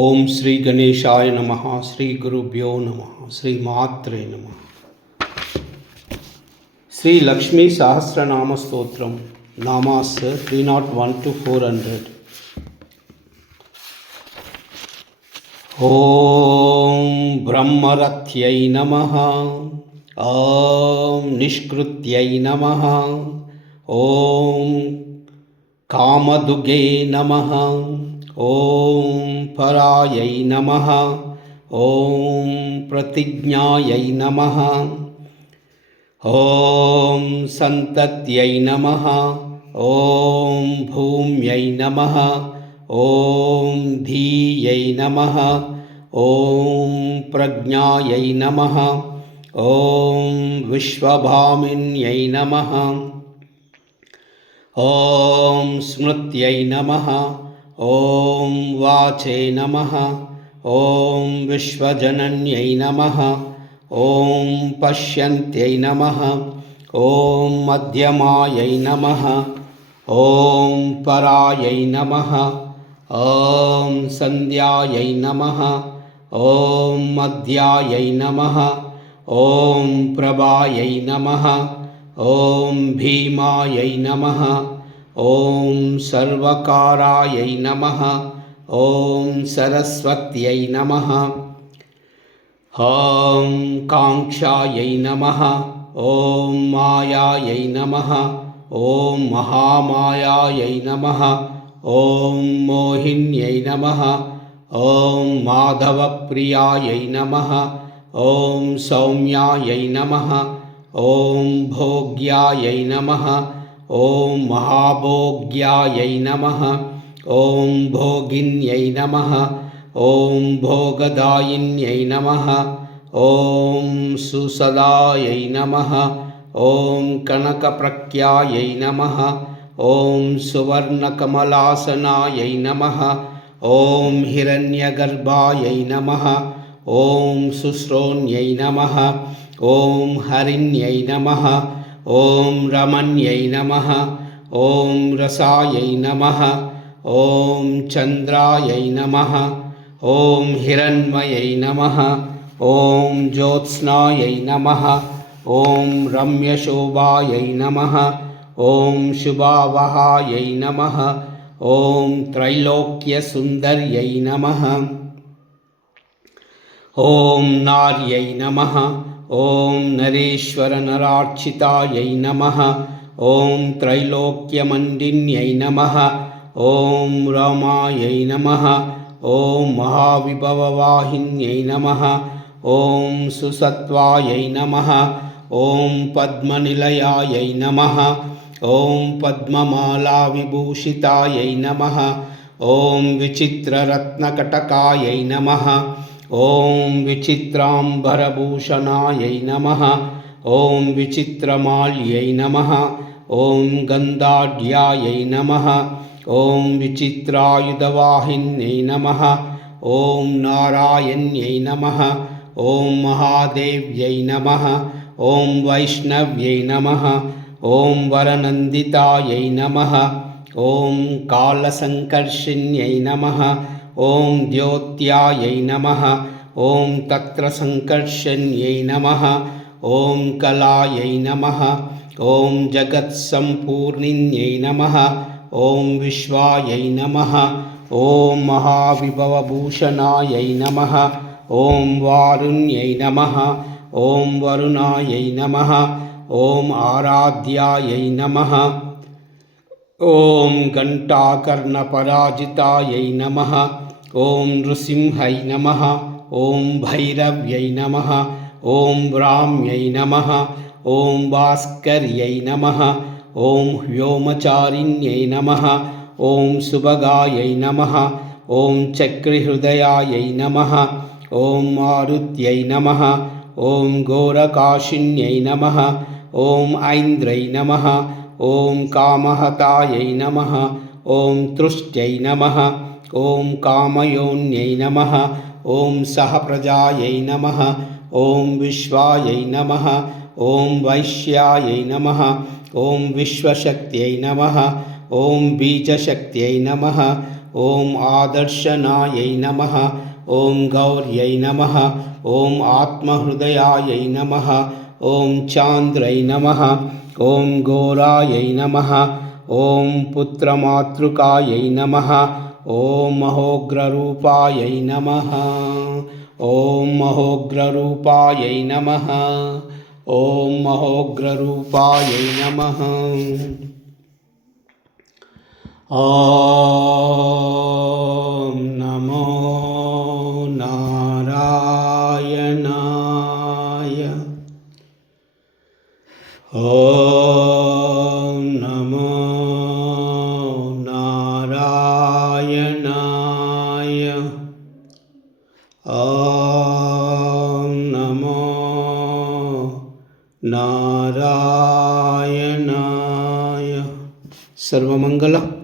ఓం శ్రీ గణేశాయ నమః. శ్రీ గురుభ్యో నమః. శ్రీ మాత్రే నమః. శ్రీ లక్ష్మీ సహస్రనామ స్తోత్రం నామాస్ 301 to 400. ఓం బ్రహ్మరథ్యై నమః. ఓం నిష్కృత్యై నమః. ఓం కామదుగే నమః. ఓం పరాయై నమః. ఓం ప్రతిజ్ఞాయై నమః. ఓం సంతత్యై నమః. ఓం భూమ్యై నమః. ఓం ధీయై నమః. ఓం ప్రజ్ఞాయై నమః. ఓం విశ్వభామిన్యై నమః. ఓం స్మృత్యై నమః. ఓం వాచే నమః. ఓం విశ్వజనన్యై నమః. ఓం పశ్యంత్యై నమః. ఓం మధ్యమాయై నమః. ఓం పరాయై నమః. ఓం సంధ్యాయై నమః. ఓం మధ్యాయై నమః. ఓం ప్రభాయై నమః. ఓం భీమాయై నమః. ఓం సర్వకారాయై నమః. ఓం సరస్వత్యై నమః. ఓం కాంక్షాయై నమః. ఓం మాయాయై నమః. ఓం మహామాయాయై నమః. ఓం మోహిన్యై నమః. ఓం మాధవప్రియాయై నమః. ఓం సౌమ్యాయై నమః. ఓం భోగ్యాయై నమః. ఓం మహాభోగ్యాయై నమః. ఓం భోగిన్యై నమః. ఓం భోగదాయిన్యై నమః. ఓం సుసదాయై నమః. ఓం కనకప్రఖ్యాయై నమః. ఓం సువర్ణకమలాసనాయై నమః. ఓం హిరణ్యగర్భాయై నమః. ఓం సుశ్రోణ్యై నమః. ఓం హరిణ్యై నమః. ఓం రమణ్యై నమః. ఓం రసాయై నమః. ఓం చంద్రాయై నమః. ఓం హిరణ్మయై నమః. ఓం జ్యోత్స్నాయై నమః. ఓం రమ్యశోభాయై నమః. ఓం శుభావహాయై నమః. ఓం త్రైలోక్యసుందర్యై నమః. ఓం నార్యై నమః. ఓం నరేశ్వరనరార్చితాయై నమః. ఓం త్రైలోక్యమండిన్యై నమః. ఓం రామాయై నమః. ఓం మహావిభవవాహిన్యై నమః. ఓం సుసత్వాయై నమః. ఓం పద్మనిలయాయై నమః. ఓం పద్మమాలావిభూషితాయై నమః. ఓం విచిత్రరత్నకటకాయై నమః. ఓం విచిత్రాంబరభూషణాయై నమః. ఓం విచిత్రమాల్యై నమః. ఓం గంధాఢ్యాయై నమః. ఓం విచిత్రాయుధవాహిన్యై నమః. ఓం నారాయణ్యై నమః. ఓం మహాదేవ్యై నమః. ఓం వైష్ణవ్యై నమః. ఓం వరనందితాయై నమః. ఓం కాళసంకర్షిణ్యై నమః. ఓం ద్యోత్యాయై నమః. ఓం తత్రసంకర్షణ్యై నమః. ఓం కళాయై నమః. ఓం జగత్సంపూర్ణిన్యై నమః. ఓం విశ్వాయై నమః. ఓం మహావిభవభూషణాయై నమః. ఓం వారుణ్యై నమః. ఓం వరుణాయై నమః. ఓం ఆరాధ్యాయై నమః. ఓం ఘంటాకర్ణపరాజితాయై నమః. ఓం నృసింహై నమః. ఓం భైరవ్యై నమః. ఓం వ్రామ్యై నమః. ఓం భాస్కర్యై నమః. ఓం వ్యోమచారిణ్యై నమః. ఓం సుభగాయై నమః. ఓం చక్రహృదయాయై నమః. ఓం మారుత్యై నమః. ఓం ఘోరకాశిన్యై నమః. ఓం ఐంద్రై నమః. ఓం కామహతాయై నమః. ఓం తృష్ట్యై నమః. ఓం కామయోన్యై నమః. ఓం సహప్రజాయై నమః. ఓం విశ్వాయై నమః. ఓం వైశ్యాయై నమః. ఓం విశ్వశక్త్యై నమః. ఓం బీజశక్త్యై నమః. ఓం ఆదర్శనాయై నమః, ఓం గౌర్యై నమః, ఓం ఆత్మహృదయాయై నమః, ఓం చాంద్రై నమః, ఓం ఘోరాయై నమః, ఓం పుత్రమాతృకాయై నమః, ఓం మహోగ్రరూపాయై నమః, ఓం మహోగ్రరూపాయై నమః, ఓం మహోగ్రరూపాయై నమః. ఓం నమో నారాయణాయ. ఓం నమో నారాయణాయ. ఓం నమో నారాయణాయ. సర్వమంగళ